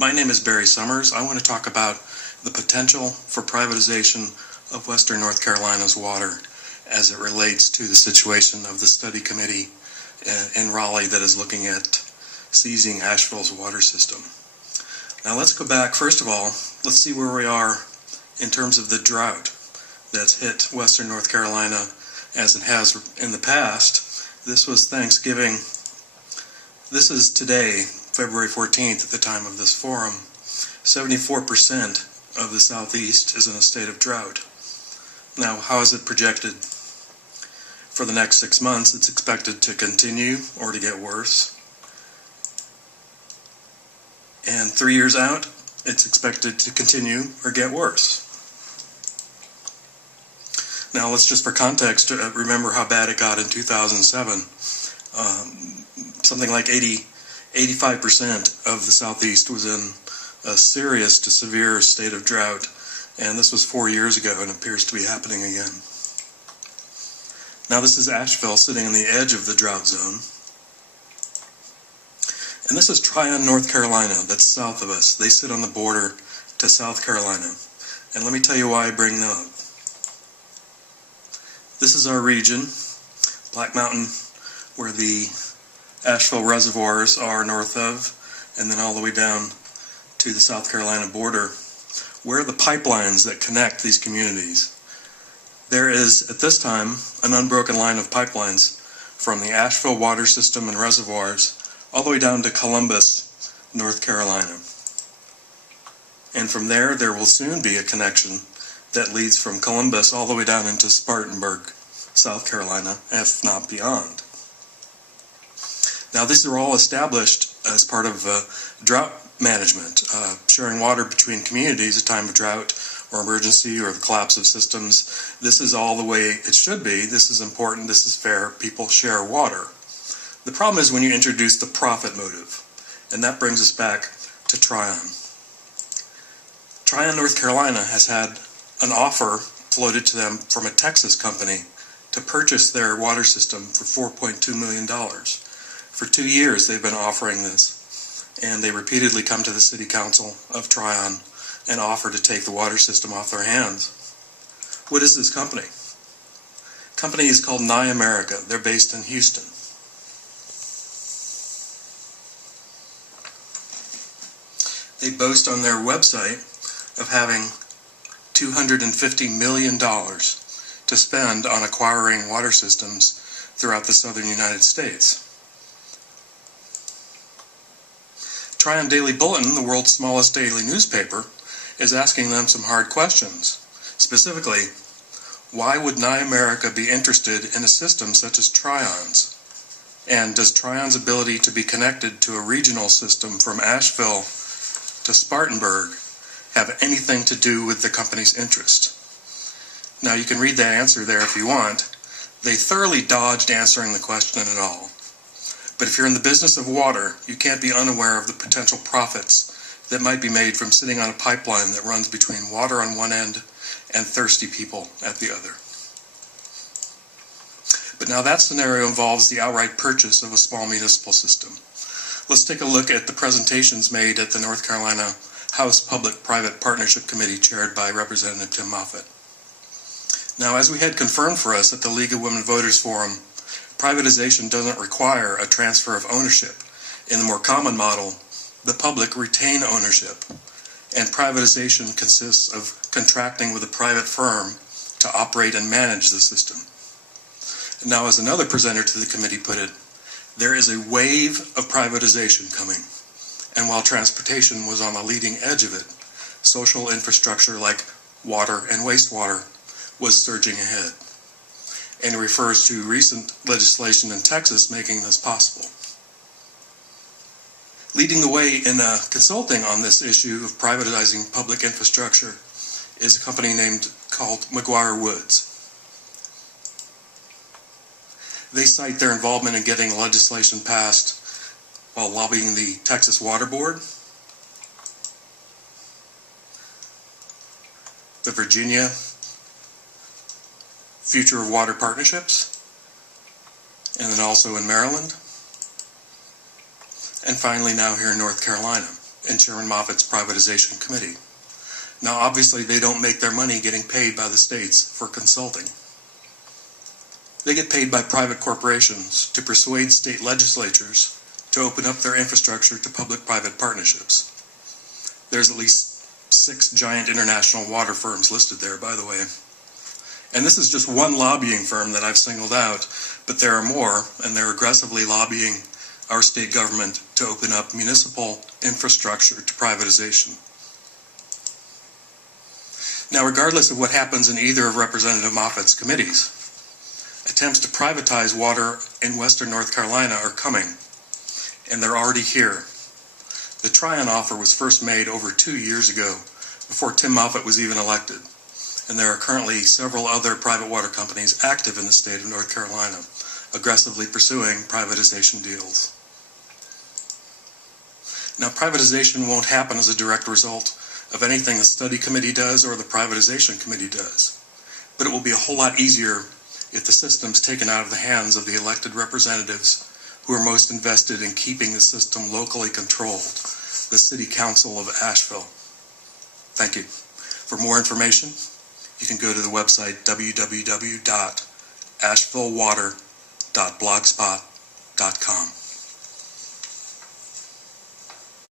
My name is Barry Summers. I want to talk about the potential for privatization of Western North Carolina's water as it relates to the situation of the study committee in Raleigh that is looking at seizing Asheville's water system. Now let's go back. First of all, let's see where we are in terms of the drought that's hit Western North Carolina as it has in the past. This was Thanksgiving. This is today, February 14th, at the time of this forum. 74% of the Southeast is in a state of drought. Now, how is it projected? For the next 6 months, it's expected to continue or to get worse. And 3 years out, it's expected to continue or get worse. Now, let's just for context remember how bad it got in 2007. Something like 85% of the Southeast was in a serious to severe state of drought, and this was 4 years ago and appears to be happening again. Now this is Asheville sitting on the edge of the drought zone, and this is Tryon, North Carolina, that's south of us. They sit on the border to South Carolina, and let me tell you why I bring them up. This is our region, Black Mountain, where the Asheville reservoirs are north of, and then all the way down to the South Carolina border. Where are the pipelines that connect these communities? There is, at this time, an unbroken line of pipelines from the Asheville water system and reservoirs all the way down to Columbus, North Carolina. And from there will soon be a connection that leads from Columbus all the way down into Spartanburg, South Carolina, if not beyond. Now, these are all established as part of drought management, sharing water between communities at time of drought or emergency or the collapse of systems. This is all the way it should be. This is important. This is fair. People share water. The problem is when you introduce the profit motive, and that brings us back to Tryon. Tryon, North Carolina has had an offer floated to them from a Texas company to purchase their water system for $4.2 million. For 2 years they've been offering this, and they repeatedly come to the city council of Tryon and offer to take the water system off their hands. What is this company? The company is called Nye America. They're based in Houston. They boast on their website of having $250 million to spend on acquiring water systems throughout the southern United States. Tryon Daily Bulletin, the world's smallest daily newspaper, is asking them some hard questions. Specifically, why would Nye America be interested in a system such as Tryon's? And does Tryon's ability to be connected to a regional system from Asheville to Spartanburg have anything to do with the company's interest? Now, you can read that answer there if you want. They thoroughly dodged answering the question at all. But if you're in the business of water, you can't be unaware of the potential profits that might be made from sitting on a pipeline that runs between water on one end and thirsty people at the other. But now that scenario involves the outright purchase of a small municipal system. Let's take a look at the presentations made at the North Carolina House Public-Private Partnership Committee chaired by Representative Tim Moffitt. Now, as we had confirmed for us at the League of Women Voters Forum, privatization doesn't require a transfer of ownership. In the more common model, the public retain ownership, and privatization consists of contracting with a private firm to operate and manage the system. Now, as another presenter to the committee put it, there is a wave of privatization coming, and while transportation was on the leading edge of it, social infrastructure like water and wastewater was surging ahead, and it refers to recent legislation in Texas making this possible. Leading the way in consulting on this issue of privatizing public infrastructure is a company called McGuire Woods. They cite their involvement in getting legislation passed while lobbying the Texas Water Board, the Virginia Future of Water Partnerships, and then also in Maryland, and finally now here in North Carolina. and Chairman Moffitt's Privatization Committee. Now, obviously, they don't make their money getting paid by the states for consulting. They get paid by private corporations to persuade state legislatures to open up their infrastructure to public-private partnerships. There's at least 6 giant international water firms listed there, by the way. And this is just one lobbying firm that I've singled out, but there are more, and they're aggressively lobbying our state government to open up municipal infrastructure to privatization. Now, regardless of what happens in either of Representative Moffitt's committees, attempts to privatize water in western North Carolina are coming, and they're already here. The Tryon offer was first made over 2 years ago, before Tim Moffitt was even elected, and there are currently several other private water companies active in the state of North Carolina, aggressively pursuing privatization deals. Now, privatization won't happen as a direct result of anything the study committee does or the privatization committee does, but it will be a whole lot easier if the system's taken out of the hands of the elected representatives who are most invested in keeping the system locally controlled, the City Council of Asheville. Thank you. For more information, you can go to the website www.ashevillewater.blogspot.com.